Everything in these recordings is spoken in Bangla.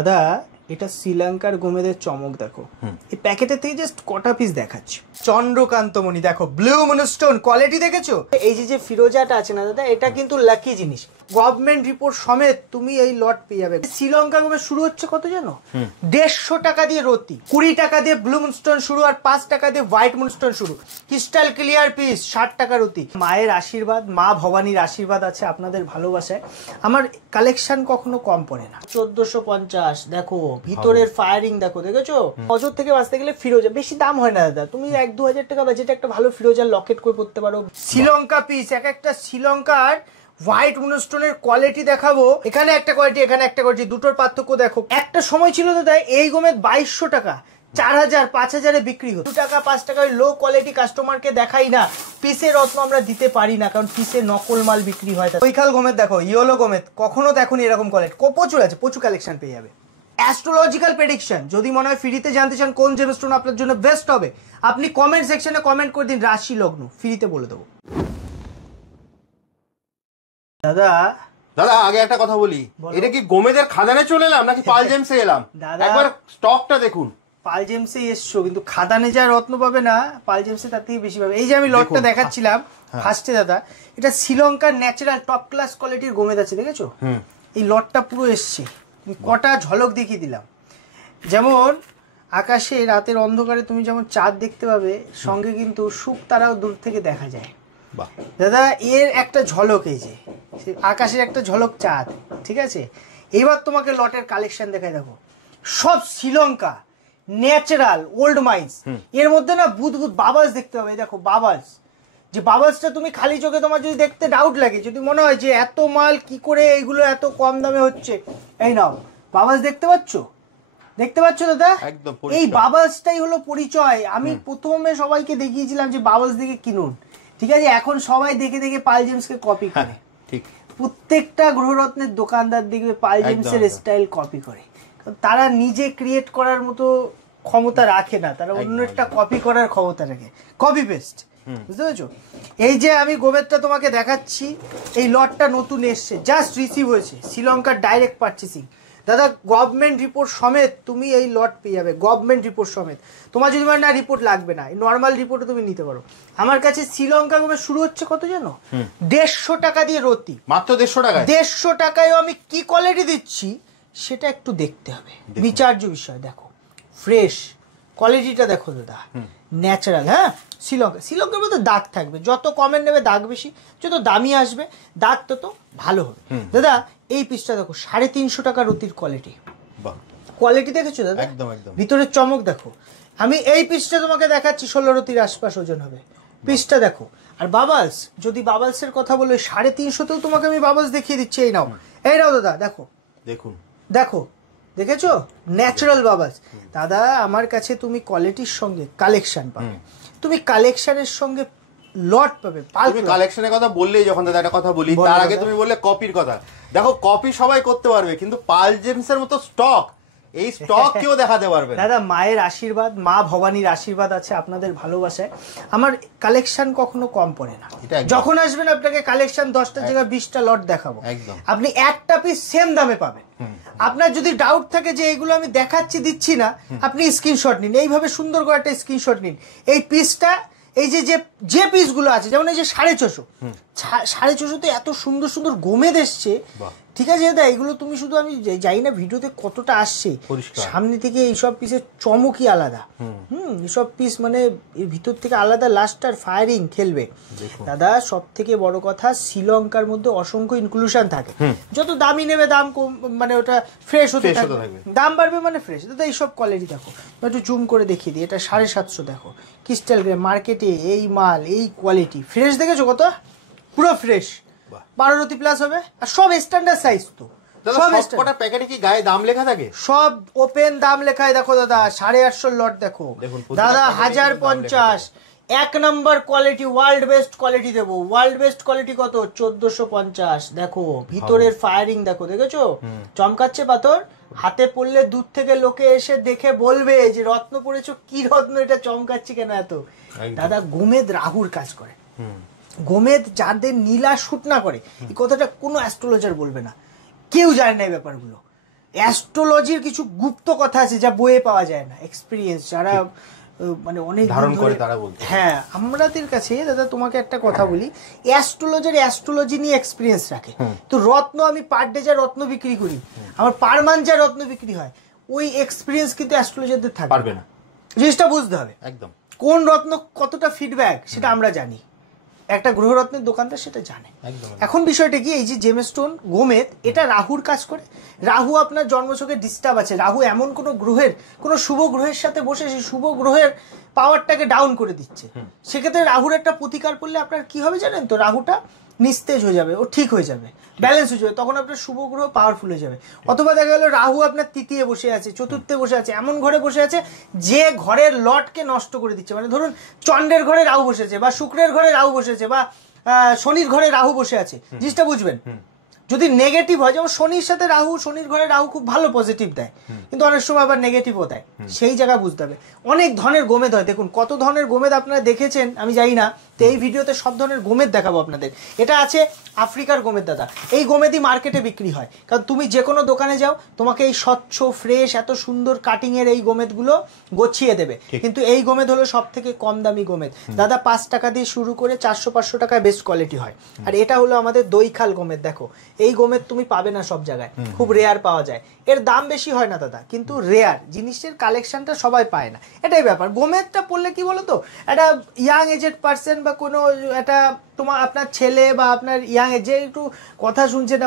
দাদা এটা শ্রীলঙ্কার গোমেদের চমক দেখো, এই প্যাকেটের থেকে জাস্ট কটা পিস দেখাচ্ছি। চন্দ্রকান্তমণি দেখো, ব্লু মুনস্টোন কোয়ালিটি দেখেছো? এই যে ফিরোজাটা আছে না দাদা, এটা কিন্তু লাকি জিনিস। গভর্নমেন্ট রিপোর্ট সমেত তুমি এই লট পেয়ে যাবে। শ্রীলঙ্কা গোমে শুরু হচ্ছে কত জানো? 150 টাকা দিয়ে রতি, 20 টাকা দিয়ে ব্লু মুনস্টোন শুরু, আর 5 টাকা দিয়ে হোয়াইট মুনস্টোন শুরু। ক্রিস্টাল ক্লিয়ার পিস 60 টাকা রতি। মায়ের আশীর্বাদ, মা ভবানীর আশীর্বাদ আছে আপনাদের ভালোবাসায়। আমার কালেকশন কখনো কম পড়ে না। 1450 দেখো, ভিতরের ফায়ারিং দেখো, দেখেছো? অজর থেকে বাঁচতে গেলে ফিরোজা বেশি দাম হয় না দাদা, তুমি 1-2 হাজার টাকা বাজেটে একটা ভালো ফিরোজার লকেট করে পড়তে পারো। শ্রীলঙ্কা পিস, এক একটা শ্রীলঙ্কার হোয়াইট মুনস্টোনের কোয়ালিটি দেখাবো। এখানে একটা কোয়ালিটি, এখানে একটা কোয়ালিটি, দুটোর পার্থক্য দেখো। একটা সময় ছিল দাদা এই গোমেদ 2200 টাকা, 4000 5000-এ বিক্রি হতো। 2 টাকা 5 টাকা লো কোয়ালিটি কাস্টমারকে দেখাই না। পিসের রত্ন আমরা দিতে পারি না, কারণ পিসে নকল মাল বিক্রি হয়। কৈখাল গোমেদ দেখো, ইয়েলো গোমেদ কখনো দেখোনি এরকম কোয়ালিটি। প্রচুর আছে, প্রচুর কালেকশন পেয়ে যাবে। অ্যাস্ট্রোলজিক্যাল প্রেডিকশন যদি মনে হয় ফ্রিতে জানতে চান কোন জেমস্টোন আপনার জন্য বেস্ট হবে, আপনি কমেন্ট সেকশনে কমেন্ট করে দিন রাশি লগ্ন, ফ্রিতে বলে দেবো। দাদা দাদা আগে একটা কথা বলি, এটা কি গোমেদের খাদানে চলে এলাম নাকি পাল জেমসে এলাম? একবার স্টকটা দেখুন। পাল জেমসে এসছো, কিন্তু খাদানে যা রত্ন পাবে না পাল জেমসে তার থেকে বেশি পাবে। এই যে আমি লটটা দেখাচ্ছিলাম ফার্স্টে দাদা, এটা শ্রীলঙ্কার ন্যাচারাল টপ ক্লাস কোয়ালিটির গোমেদ আছে, দেখেছো? এই লটটা পুরো এসছে, কটা ঝলক দেখিয়ে দিলাম। যেমন আকাশে রাতের অন্ধকারে তুমি যেমন চাঁদ দেখতে পাবে, সঙ্গে কিন্তু শুক তারাও দূর থেকে দেখা যায় দাদা। এর একটা ঝলক, এই যে আকাশের একটা ঝলক চাঁদ, ঠিক আছে? এইবার তোমাকে লটের কালেকশন দেখায়, দেখো সব শ্রীলঙ্কা ন্যাচারাল ওল্ড মাইন্স। এর মধ্যে না বুদবুদ বাবালস দেখতে পাবে। দেখো বাবালস, যে বাবালসটা তুমি খালি চোখে তোমার যদি দেখতে ডাউট লাগে, যদি মনে হয় যে এত মাল কি করে এইগুলো এত কম দামে হচ্ছে, এই নাও বাবালস দেখতে পাচ্ছ, দেখতে পাচ্ছ দাদা? এই বাবালসটাই হলো পরিচয়। আমি প্রথমে সবাইকে দেখিয়েছিলাম যে বাবালস দেখে কিনুন, ঠিক আছে? এখন সবাই দেখে দেখে পাল জেমসকে কপি করে। ঠিক, প্রত্যেকটা গ্রহরত্নের দোকানদার দেখবে পাল জেমসের স্টাইল কপি করে। তারা নিজে ক্রিয়েট করার মতো ক্ষমতা রাখে না, তারা অন্য একটা কপি করার ক্ষমতা রাখে, কপি পেস্ট। বুঝতে পেরেছো? এই যে আমি গোমেদটা তোমাকে দেখাচ্ছি, এই লটটা নতুন এসছে, জাস্ট রিসিভ হয়েছে, শ্রীলঙ্কার ডাইরেক্ট পারচেসিং দাদা। গভর্নমেন্ট রিপোর্ট সমেত তুমি এই লট পেয়ে যাবে, গভর্নমেন্ট রিপোর্ট সমেত। তোমার যদি মানে না রিপোর্ট লাগবে না, নর্মাল রিপোর্টও তুমি নিতে পারো। আমার কাছে শ্রীলঙ্কা গোমে শুরু হচ্ছে কত জানো? 150 টাকা দিয়ে রতি, মাত্র 150 টাকায়। 150 টাকায় আমি কি কোয়ালিটি দিচ্ছি সেটা একটু দেখতে হবে, বিচার্য বিষয়। দেখো ফ্রেশ কোয়ালিটিটা দেখো দাদা, ন্যাচারাল। হ্যাঁ, শ্রীলঙ্কার মধ্যে দাগ থাকবে, যত কমেন্ট নেবে দাগ বেশি, যত দামি আসবে দাগ তত ভালো হবে দাদা। এই পিসটা দেখো 350 টাকা রতির কোয়ালিটি, কোয়ালিটি দেখেছো দাদা? একদম একদম, ভিতরের চমক দেখো। আমি এই পিসটা তোমাকে দেখাচ্ছি 16 রতির আশপাশ ওজন হবে পিসটা, দেখো। আর বাবালস, যদি বাবালসের কথা বলে 350তেও তোমাকে আমি বাবালস দেখিয়ে দিচ্ছি। এই নাও, এই নাও দাদা, দেখো, দেখুন, দেখো, দেখেছো? ন্যাচারাল বাবালস দাদা। আমার কাছে তুমি কোয়ালিটির সঙ্গে কালেকশন পাবে, তুমি কালেকশনের সঙ্গে লট পাবে। তুমি কালেকশনের কথা বললেই যখন দাদা একটা কথা বলি, তার আগে তুমি বললে কপির কথা। দেখো কপি সবাই করতে পারবে, কিন্তু পাল জেমসের মতো স্টক, এই স্টক কেউ দেখাতে পারবে দাদা। মায়ের আশীর্বাদ, মা ভবানীর আশীর্বাদ আছে আপনাদের ভালোবাসায়। আমার কালেকশন কখনো কম পড়ে না। যখন আসবেন আপনাকে কালেকশন 10টা জায়গায় 20টা লট দেখাবো, আপনি একটা পিস সেম দামে পাবেন। আপনার যদি ডাউট থাকে যে এগুলো আমি দেখাচ্ছি দিচ্ছি না, আপনি স্ক্রিনশট নিন, এইভাবে সুন্দর করে একটা স্ক্রিনশট নিন। এই পিসটা, এই যে পিসগুলো আছে, যেমন এই যে 450 এত সুন্দর সুন্দর গোমেদ এসছে, ঠিক আছে দাদা? এগুলো তুমি শুধু, আমি জানি না ভিডিওতে কতটা আসছে, সামনে থেকে এইসব পিসের চমকই আলাদা। এইসব পিস মানে এর ভিতর থেকে আলাদা লাস্টার ফায়ারিং খেলবে দাদা। সব থেকে বড় কথা, শ্রীলঙ্কার মধ্যে অসংখ্য ইনক্লুশন থাকে। যত দামি নেবে দাম কম, মানে ওটা ফ্রেশ হতে থাকবে, দাম বাড়বে মানে ফ্রেশ দাদা। এইসব কোয়ালিটি দেখো, একটু জুম করে দেখিয়ে দিই। এটা 750 দেখো, ক্রিস্টাল গ্রে, মার্কেটে এই মাল, এই কোয়ালিটি ফ্রেশ, দেখেছো কত পুরো ফ্রেশ। 12 রতি প্লাস হবে, আর সব স্ট্যান্ডার্ড সাইজ। তো সব কটা প্যাকেটে কি গায়ে দাম লেখা থাকে? সব ওপেন দাম লেখায় দেখো দাদা। 850 লট দেখো দাদা, 1050। 1 নম্বর কোয়ালিটি, ওয়ার্ল্ড বেস্ট কোয়ালিটি দেবো। ওয়ার্ল্ড বেস্ট কোয়ালিটি কত? 1450 দেখো, ভিতরের ফায়ারিং দেখো, দেখেছো? চমকাচ্ছে পাথর, হাতে পড়লে দূর থেকে লোকে এসে দেখে বলবে যে রত্ন পড়েছো, কি রত্ন এটা, চমকাচ্ছে কেন এত? দাদা গোমেদ রাহুর কাজ করে। গোমেদ যাদের নীলা শুট না করে, এই কথাটা কোনো অ্যাস্ট্রোলজার বলবে না, কেউ জানে না এই ব্যাপারগুলো। অ্যাস্ট্রোলজির কিছু গুপ্ত কথা আছে যা বইয়ে পাওয়া যায় না, এক্সপিরিয়েন্স যারা মানে অনেক ধারণ করে তারা বলতে। হ্যাঁ, আমাদের কাছে দাদা তোমাকে একটা কথা বলি, অ্যাস্ট্রোলজি নিয়ে এক্সপিরিয়েন্স রাখে। তো রত্ন আমি পার ডে যা রত্ন বিক্রি করি, আমার পার মান্থ যা রত্ন বিক্রি হয়, ওই এক্সপিরিয়েন্স কিন্তু অ্যাস্ট্রোলজারদের পারবে না। জিনিসটা বুঝতে হবে একদম কোন রত্ন কতটা ফিডব্যাক সেটা আমরা জানি, একটা গ্রহরত্নের দোকানদার সেটা জানে। এখন বিষয়টা কি, এই যে জেমস্টোন গোমেদ এটা রাহুর কাজ করে। রাহু আপনার জন্মছকে ডিস্টার্ব আছে, রাহু এমন কোনো শুভ গ্রহের সাথে বসে সেই শুভ গ্রহের পাওয়ারটাকে ডাউন করে দিচ্ছে। সেক্ষেত্রে রাহুর একটা প্রতিকার করলে আপনার কি হবে জানেন তো, রাহুটা নিস্তেজ হয়ে যাবে, ও ঠিক হয়ে যাবে, ব্যালেন্স হয়ে যাবে, তখন আপনার শুভ গ্রহ পাওয়ারফুল হয়ে যাবে। অথবা দেখা গেল রাহু আপনার তৃতীয় বসে আছে, চতুর্থে বসে আছে, এমন ঘরে বসে আছে যে ঘরের লটকে নষ্ট করে দিচ্ছে। মানে ধরুন চন্দ্রের ঘরে রাহু বসেছে, বা শুক্রের ঘরে রাহু বসেছে, বা শনির ঘরে রাহু বসে আছে, জিনিসটা বুঝবেন। যদি নেগেটিভ হয়, যেমন শনির সাথে রাহু, শনির ঘরে রাহু খুব ভালো পজিটিভ দেয়, কিন্তু অনেক সময় আবার নেগেটিভও দেয়, সেই জায়গায় বুঝতে হবে। অনেক ধরনের গোমেদ হয়, দেখুন কত ধরনের গোমেদ আপনারা দেখেছেন আমি জানি না, তো এই ভিডিওতে সব ধরনের গোমেদ দেখাবো আপনাদের। এটা আছে আফ্রিকার গোমেদ দাদা, এই গোমেদই মার্কেটে বিক্রি হয়, কারণ তুমি যে কোনো দোকানে যাও তোমাকে এই স্বচ্ছ ফ্রেশ এত সুন্দর কাটিং এর এই গোমেদগুলো গছিয়ে দেবে, কিন্তু এই গোমেদ হলো সব থেকে কম দামি গোমেদ দাদা। 5 টাকা দিয়ে শুরু করে 400-500 টাকায় বেস্ট কোয়ালিটি হয়। আর এটা হলো আমাদের দইখাল গোমেদ, দেখো এই গোমেদ তুমি পাবে না সব জায়গায়, খুব রেয়ার পাওয়া যায়, এর দাম বেশি হয় না দাদা, কিন্তু রেয়ার জিনিসের কালেকশনটা সবাই পায় না, এটাই ব্যাপার। গোমেদটা পড়লে কি বলো তো, একটা ইয়াং এজেড পার্সন বা কোনো একটা আপনার ছেলে বা আপনার ইয়াং এজে একটু কথা শুনছে না,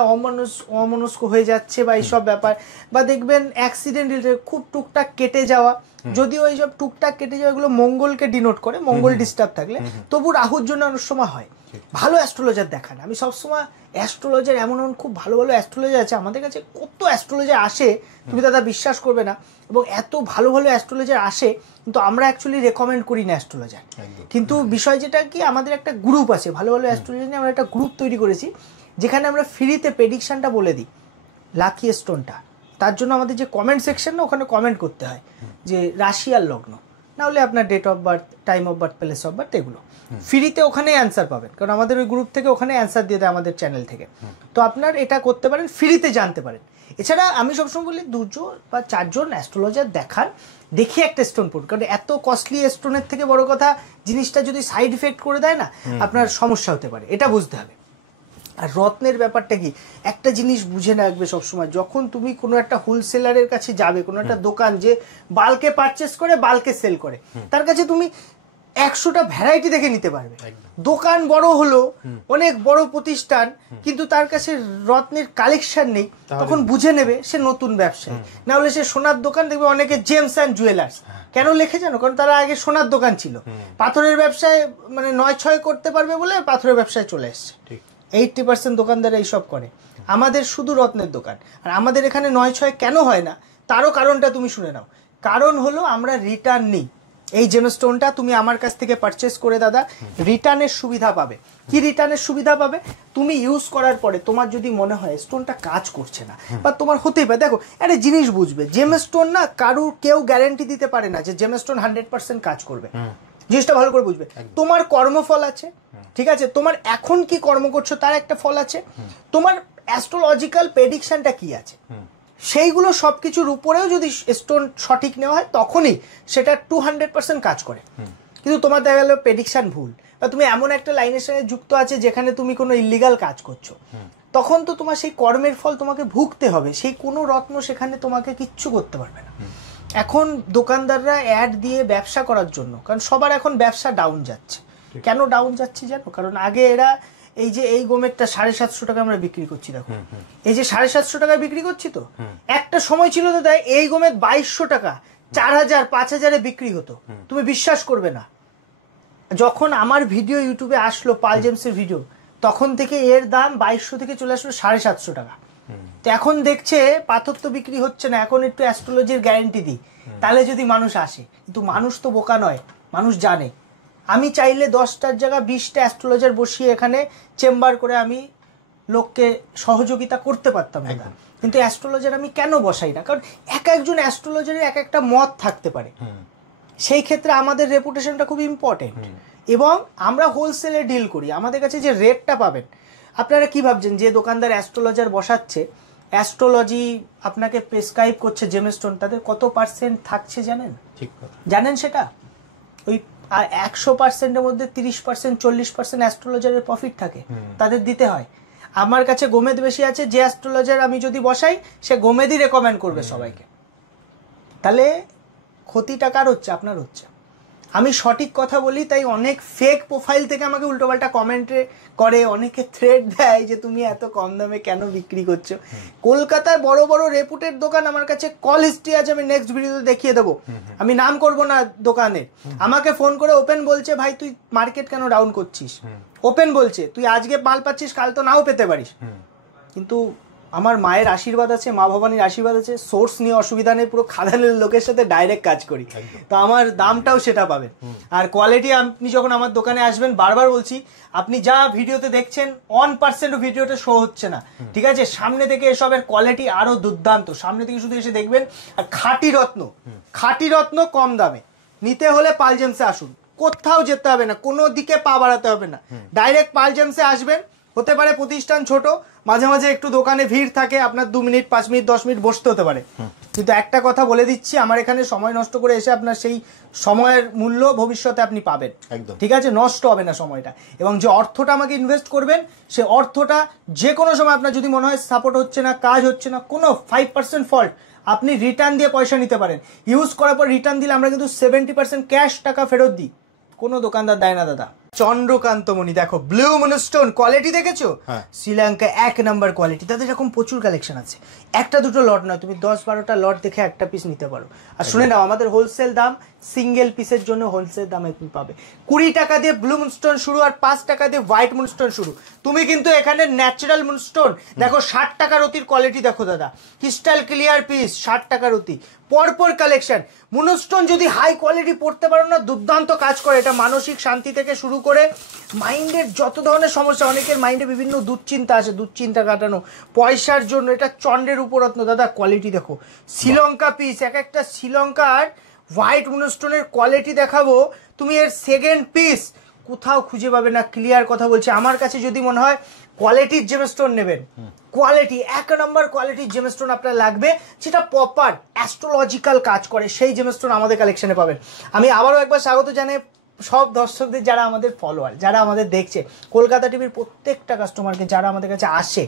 অমনস্ক হয়ে যাচ্ছে বা এইসব ব্যাপার, বা দেখবেন অ্যাক্সিডেন্ট খুব টুকটাক কেটে যাওয়া, যদিও এইসব টুকটাক কেটে যাওয়া এগুলো মঙ্গলকে ডিনোট করে, মঙ্গল ডিস্টার্ব থাকলে, তবু রাহুর জন্য অনেক সময় হয়। ভালো অ্যাস্ট্রোলজার দেখান, আমি সবসময় অ্যাস্ট্রোলজার এমন খুব ভালো ভালো অ্যাস্ট্রোলজার আছে আমাদের কাছে, কত অ্যাস্ট্রোলজার আসে তুমি দাদা বিশ্বাস করবে না, এবং এত ভালো ভালো অ্যাস্ট্রোলজার আসে, কিন্তু আমরা অ্যাকচুয়ালি রেকমেন্ড করি না অ্যাস্ট্রোলজার। কিন্তু বিষয় যেটা কি, আমাদের একটা গ্রুপ আছে ভালো ভালো অ্যাস্ট্রোলজার নিয়ে, আমরা একটা গ্রুপ তৈরি করেছি যেখানে আমরা ফ্রিতে প্রেডিকশনটা বলে দিই, লাকি স্টোনটা। তার জন্য আমাদের যে কমেন্ট সেকশন না, ওখানে কমেন্ট করতে হয় যে রাশি আর লগ্ন, না হলে আপনার date of birth, time of birth, place of birth, এগুলো ফ্রিতে ওখানে অ্যান্সার পাবেন, কারণ আমাদের ওই গ্রুপ থেকে ওখানে অ্যান্সার দিয়ে দেয় আমাদের চ্যানেল থেকে। তো আপনার এটা করতে পারেন, ফ্রিতে জানতে পারেন। এছাড়া আমি সবসময় বলি 2 বা 4 জন অ্যাস্ট্রোলজার দেখান, দেখে একটা স্টোন পড়ুন, কারণ এত কস্টলি স্টোনের থেকে বড় কথা জিনিসটা যদি সাইড ইফেক্ট করে দেয় না, আপনার সমস্যা হতে পারে, এটা বুঝতে হবে। আর রত্নের ব্যাপারটা কি, একটা জিনিস বুঝে রাখবে সবসময়, যখন তুমি কোনো একটা হোলসেলারের কাছে যাবে, কোনো একটা দোকান যে বাল্কে পারচেস করে বাল্কে সেল করে, তার কাছে তুমি 100টা ভ্যারাইটি দেখে নিতে পারবে। দোকান বড় হলো, অনেক বড় প্রতিষ্ঠান, কিন্তু তার কাছে রত্নের কালেকশন নেই, তখন বুঝে নেবে সে নতুন ব্যবসায়ী। না হলে সে সোনার দোকান দেখবে অনেকে জেমস অ্যান্ড জুয়েলার্স কেন লেখে জানো, কারণ তারা আগে সোনার দোকান ছিল, পাথরের ব্যবসায় মানে 9-6 করতে পারবে বলে পাথরের ব্যবসায় চলে এসছে। 80% দোকানদার এইসব করে, আমাদের শুধু রত্নের দোকান। আর আমাদের এখানে 9-6 কেন হয় না, তারও কারণটা তুমি শুনে নাও। কারণ হলো আমরা রিটার্ন নিই। এই জেমস্টোনটা তুমি আমার কাছ থেকে পারচেস করে দাদা রিটার্নের সুবিধা পাবে। কি রিটার্নের সুবিধা পাবে, তুমি ইউজ করার পরে তোমার যদি মনে হয় স্টোনটা কাজ করছে না, বা তোমার হতেই পারে, দেখো একটা জিনিস বুঝবে, জেমস্টোন না কেউ গ্যারান্টি দিতে পারে না যে জেমস্টোন 100% কাজ করবে, জিনিসটা ভালো করে বুঝবে। তোমার কর্মফল আছে, ঠিক আছে, তোমার এখন কি কর্ম করছো তার একটা ফল আছে, তোমার অ্যাস্ট্রোলজিক্যাল প্রেডিকশনটা কি আছে, সেইগুলো সবকিছুর উপরেও যদি স্টোন সঠিক নেওয়া হয় তখনই সেটা 200% কাজ করে। কিন্তু তোমার দেখা গেল প্রেডিকশন ভুল, বা তুমি এমন একটা লাইনের সঙ্গে যুক্ত আছে যেখানে তুমি কোনো ইলিগাল কাজ করছো, তখন তো তোমার সেই কর্মের ফল তোমাকে ভুগতে হবে, সেই কোনো রত্ন সেখানে তোমাকে কিচ্ছু করতে পারবে না। এখন দোকানদাররা অ্যাড দিয়ে ব্যবসা করার জন্য, কারণ সবার এখন ব্যবসা ডাউন যাচ্ছে। কেন ডাউন যাচ্ছে জানো, কারণ আগে এরা এই যে এই গোমেরটা 750 টাকা আমরা বিক্রি করছি, দেখো এই যে 750 টাকায় বিক্রি করছি, তো একটা সময় ছিল তো তাই এই গোমের 2200 টাকা, 4000, 5000-এ বিক্রি হতো, তুমি বিশ্বাস করবে না। যখন আমার ভিডিও ইউটিউবে আসলো পাল জেমসের ভিডিও, তখন থেকে এর দাম 2200 থেকে চলে আসলো 750 টাকা। তো এখন দেখছে পাথর তো বিক্রি হচ্ছে না, এখন একটু অ্যাস্ট্রোলজির গ্যারান্টি দিই, তাহলে যদি মানুষ আসে। কিন্তু মানুষ তো বোকা নয়, মানুষ জানে। আমি চাইলে 10টার জায়গায় 20টা অ্যাস্ট্রোলজার বসিয়ে এখানে চেম্বার করে আমি লোককে সহযোগিতা করতে পারতাম না, কিন্তু অ্যাস্ট্রোলজার আমি কেন বসাই না, কারণ এক একজন অ্যাস্ট্রোলজারের এক একটা মত থাকতে পারে, সেই ক্ষেত্রে আমাদের রেপুটেশনটা খুব ইম্পর্টেন্ট। এবং আমরা হোলসেলে ডিল করি, আমাদের কাছে যে রেটটা পাবেন, আপনারা কি ভাবছেন যে দোকানদার অ্যাস্ট্রোলজার বসাচ্ছে অ্যাস্ট্রোলজি আপনাকে প্রেসক্রাইব করছে জেমস্টোন, তাদের কত পার্সেন্ট থাকছে জানেন? ঠিক কথা। জানেন সেটা? ওই 100%-এর মধ্যে 30%, 40% অ্যাস্ট্রোলজারের প্রফিট থাকে, তাদের দিতে হয়। আমার কাছে গোমেদ বেশি আছে, যে অ্যাস্ট্রোলজার আমি যদি বসাই সে গোমেদই রেকমেন্ড করবে সবাইকে। তাহলে ক্ষতিটা কার হচ্ছে? আপনার হচ্ছে। আমি সঠিক কথা বলি, তাই অনেক ফেক প্রোফাইল থেকে আমাকে উল্টোপাল্টা কমেন্টে করে, অনেকে থ্রেড দেয় যে তুমি এত কম দামে কেন বিক্রি করছো। কলকাতায় বড় বড় রেপুটেড দোকান, আমার কাছে কল হিস্ট্রি আছে, আমি নেক্সট ভিডিওতে দেখিয়ে দেবো, আমি নাম করব না দোকানে। আমাকে ফোন করে ওপেন বলছে ভাই তুই মার্কেট কেন ডাউন করছিস, ওপেন বলছে তুই আজকে মাল পাচ্ছিস কাল তো নাও পেতে পারিস। কিন্তু আমার মায়ের আশীর্বাদ আছে, মা ভবানীর আশীর্বাদ আছে, সোর্স নিয়ে অসুবিধা নেই, পুরো খাদানের লোকের সাথে ডাইরেক্ট কাজ করি, তো আমার দামটাও সেটা পাবেন। আর কোয়ালিটি আপনি যখন আমার দোকানে আসবেন, বারবার বলছি, আপনি যা ভিডিওতে দেখছেন 1% ভিডিওতে শো হচ্ছে না, ঠিক আছে? সামনে থেকে এসবের কোয়ালিটি আরো দুর্দান্ত, সামনে থেকে শুধু এসে দেখবেন। আর খাঁটি রত্ন কম দামে নিতে হলে পাল জেমসে আসুন, কোথাও যেতে হবে না, কোনো দিকে পা বাড়াতে হবে না, ডাইরেক্ট পাল জেমসে আসবেন। হতে পারে প্রতিষ্ঠান ছোট, মাঝে মাঝে একটু দোকানে ভিড় থাকে, আপনার 2 মিনিট 5 মিনিট 10 মিনিট বসতে হতে পারে, কিন্তু একটা কথা বলে দিচ্ছি, আমার এখানে সময় নষ্ট করে এসে আপনার সেই সময়ের মূল্য ভবিষ্যতে আপনি পাবেন, ঠিক আছে? নষ্ট হবে না সময়টা, এবং যে অর্থটা আমাকে ইনভেস্ট করবেন সে অর্থটা যে কোনো সময় আপনার যদি মনে হয় সাপোর্ট হচ্ছে না, কাজ হচ্ছে না, কোনো 5% ফল্ট, আপনি রিটার্ন দিয়ে পয়সা নিতে পারেন। ইউজ করার পর রিটার্ন দিলে আমরা কিন্তু 70% ক্যাশ টাকা ফেরত দিই, কোনো দোকানদার দেয় না দাদা। চন্দ্রকান্তমণি দেখো, ব্লু মুনস্টোন কোয়ালিটি দেখেছো? শ্রীলঙ্কা 1 নাম্বার কোয়ালিটি, তাদের এরকম প্রচুর কালেকশন আছে, একটা দুটো লট নয়, তুমি 10-12টা লট দেখে একটা পিস নিতে পারো। আর শুনে নাও, আমাদের হোলসেল দাম, সিঙ্গেল পিসের জন্য হোলসেল দামে তুমি পাবে। 20 টাকা দিয়ে ব্লু মুনস্টোন শুরু, আর 5 টাকা দিয়ে হোয়াইট মুনস্টোন শুরু। তুমি কিন্তু এখানে ন্যাচারাল মুনস্টোন দেখো, 60 টাকার অতির কোয়ালিটি দেখো দাদা, ক্রিস্টাল ক্লিয়ার পিস, 60 টাকার অতি, পরপর কালেকশন। মুনস্টোন যদি হাই কোয়ালিটি পড়তে পারো না, দুর্দান্ত কাজ করে। এটা মানসিক শান্তি থেকে শুরু করে মাইন্ডের যত ধরনের সমস্যা, অনেকের মাইন্ডে বিভিন্ন দুশ্চিন্তা আছে, দুশ্চিন্তা কাটানো, পয়সার জন্য, এটা চন্দ্রের উপরত্ন দাদা। কোয়ালিটি দেখো, শ্রীলঙ্কা পিস, এক একটা শ্রীলঙ্কার হোয়াইট মুনস্টোনের কোয়ালিটি দেখাবো, তুমি এর সেকেন্ড পিস কোথাও খুঁজে পাবে না, ক্লিয়ার কথা বলছি। আমার কাছে যদি মনে হয় কোয়ালিটির জেমস্টোন নেবেন, কোয়ালিটি 1 নম্বর কোয়ালিটির জেমস্টোন আপনার লাগবে, যেটা প্রপার অ্যাস্ট্রোলজিক্যাল কাজ করে, সেই জেমস্টোন আমাদের কালেকশনে পাবেন। আমি আবারও একবার স্বাগত জানাই সব দর্শকদের, যারা আমাদের ফলোয়ার, যারা আমাদের দেখছে, কলকাতা টিভির প্রত্যেকটা কাস্টমারকে যারা আমাদের কাছে আসে,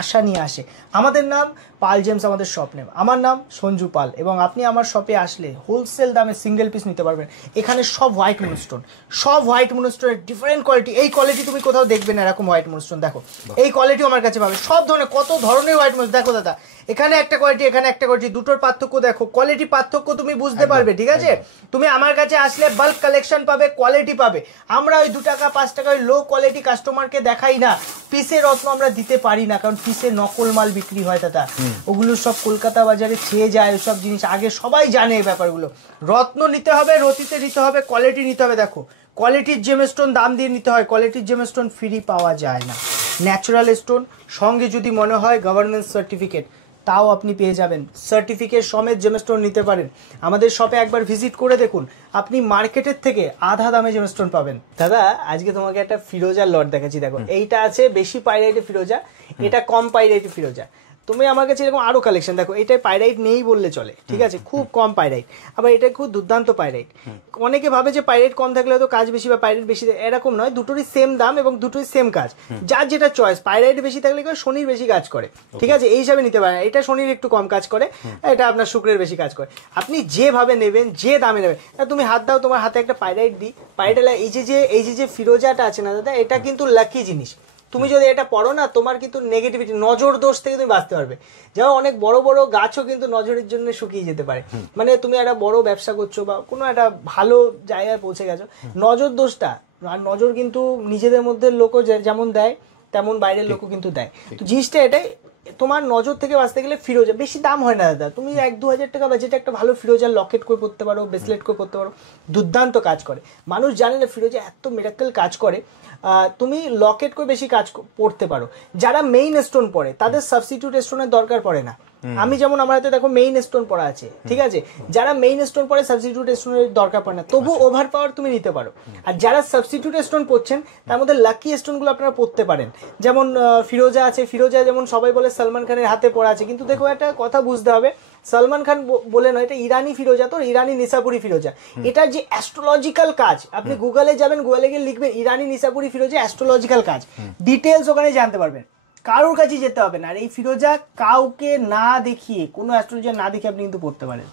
আশা নিয়ে আসে। আমাদের নাম পাল জেমস, আমাদের শপ নেম, আমার নাম সঞ্জু পাল, এবং আপনি আমার শপে আসলে হোলসেল দামে সিঙ্গেল পিস নিতে পারবেন। এখানে সব হোয়াইট মুনস্টোন, সব হোয়াইট মুনস্টোনের ডিফারেন্ট কোয়ালিটি। এই কোয়ালিটি তুমি কোথাও দেখবে না, এরকম হোয়াইট মুনস্টোন দেখো, এই কোয়ালিটি আমার কাছে পাবে, সব ধরনের, কত ধরনের হোয়াইট মুনস্টোন দেখো দাদা। এখানে একটা কোয়ালিটি, এখানে একটা কোয়ালিটি, দুটোর পার্থক্য দেখো, কোয়ালিটি পার্থক্য তুমি বুঝতে পারবে, ঠিক আছে? তুমি আমার কাছে আসলে বাল্ক কালেকশন পাবে, কোয়ালিটি পাবে। আমরা ওই 2 টাকা 5 টাকা ওই লো কোয়ালিটি কাস্টমারকে দেখাই না, পিসের রত্ন আমরা দিতে পারি না, কারণ পিসে নকল মাল বিক্রি হয় দাদা, ওগুলো সব কলকাতা বাজারে ছেয়ে যায়, ওইসব জিনিস আগে সবাই জানে এই ব্যাপারগুলো। রত্ন নিতে হবে, রতিতে নিতে হবে, কোয়ালিটি নিতে হবে। দেখো, কোয়ালিটির জেমস্টোন দাম দিয়ে নিতে হয়, কোয়ালিটির জেমস্টোন ফ্রি পাওয়া যায় না। ন্যাচারাল স্টোন সঙ্গে যদি মনে হয় গভর্নমেন্ট সার্টিফিকেট, তাও আপনি পেয়ে যাবেন, সার্টিফিকেট সমেত জেমস্টোন নিতে পারেন। আমাদের শপে একবার ভিজিট করে দেখুন, আপনি মার্কেটের থেকে আধা দামে জেমস্টোন পাবেন। দাদা আজকে তোমাকে একটা ফিরোজার লট দেখাচ্ছি, দেখো এইটা আছে বেশি পাইরাইটে ফিরোজা, এটা কম পাইরাইটে ফিরোজা। তুমি আমার কাছে এরকম আরো কালেকশন দেখো, এটাই পাইরাইট নেই বললে চলে, ঠিক আছে? খুব কম পাইরাইট, আবার এটা খুব দুর্দান্ত পাইরাইট। অনেকে ভাবে যে পাইরাইট কম থাকলে হয়তো কাজ বেশি বা পাইরাইট বেশি, এরকম নয়, দুটোরই সেম দাম এবং দুটোই সেম কাজ, যার যেটা চয়েস। পাইরাইট বেশি থাকলে শনির বেশি কাজ করে, ঠিক আছে? এই হিসাবে নিতে পারেন। এটা শনির একটু কম কাজ করে, এটা আপনার শুক্রের বেশি কাজ করে। আপনি যেভাবে নেবেন, যে দামে নেবেন, তুমি হাত দাও, তোমার হাতে একটা পাইরাইট দিই, পাইরাইট এই যে ফিরোজাটা আছে না দাদা, এটা কিন্তু লাকি জিনিস। তুমি যদি এটা পড়ো না, তোমার কিন্তু নেগেটিভিটি, নজর দোষ থেকে তুমি বাঁচতে পারবে। যেমন অনেক বড় বড় গাছও কিন্তু নজরের জন্য শুকিয়ে যেতে পারে, মানে তুমি একটা বড় ব্যবসা করছো বা কোনো একটা ভালো জায়গায় পৌঁছে গেছো, নজর দোষটা, আর নজর কিন্তু নিজেদের মধ্যে লোকও যেমন দেয়, তেমন বাইরের লোকও কিন্তু দেয়। তো জিনিসটা এটাই, তোমার নজর থেকে বাঁচতে গেলে ফিরোজা, বেশি দাম হয় না দাদা, তুমি 1-2 হাজার টাকা বাজেটে একটা ভালো ফিরোজার লকেট করে পড়তে পারো, ব্রেসলেট করে পড়তে পারো, দুর্দান্ত কাজ করে। মানুষ জানে না ফিরোজা এত মিরাক্কেল কাজ করে। তুমি লকেট করে বেশি কাজ পড়তে পারো। যারা মেইন স্টোন পড়ে তাদের সাবস্টিটিউট স্টোনের দরকার পড়ে না, আমি যেমন আমার হাতে দেখো মেইন স্টোন পড়া আছে, ঠিক আছে, যারা মেইন স্টোন পরে সাবস্টিটিউট স্টোনের দরকার পড়ে না, তবু ওভার পাওয়ার তুমি নিতে পারো। আর যারা সাবস্টিটিউট স্টোন পড়ছেন তার মধ্যে লাকি স্টোনগুলো আপনারা পড়তে পারেন, যেমন ফিরোজা আছে, ফিরোজা যেমন সবাই বলে সালমান খানের হাতে পড়া আছে, কিন্তু দেখো একটা কথা বুঝতে হবে, সালমান খান বলে নয়, এটা ইরানি ফিরোজা, তো ইরানি নিসাপুরি ফিরোজা। এটার যে অ্যাস্ট্রোলজিক্যাল কাজ, আপনি গুগলে যাবেন, গুগলে গিয়ে লিখবেন ইরানি নিসাপুরি ফিরোজা অ্যাস্ট্রোলজিক্যাল কাজ, ডিটেলস ওখানে জানতে পারবেন, কারোর কাছে যেতে হবে না। আর এই ফিরোজা কাউকে না দেখিয়ে, কোনো অ্যাস্ট্রোলজার না দেখিয়ে আপনি কিন্তু পড়তে পারেন।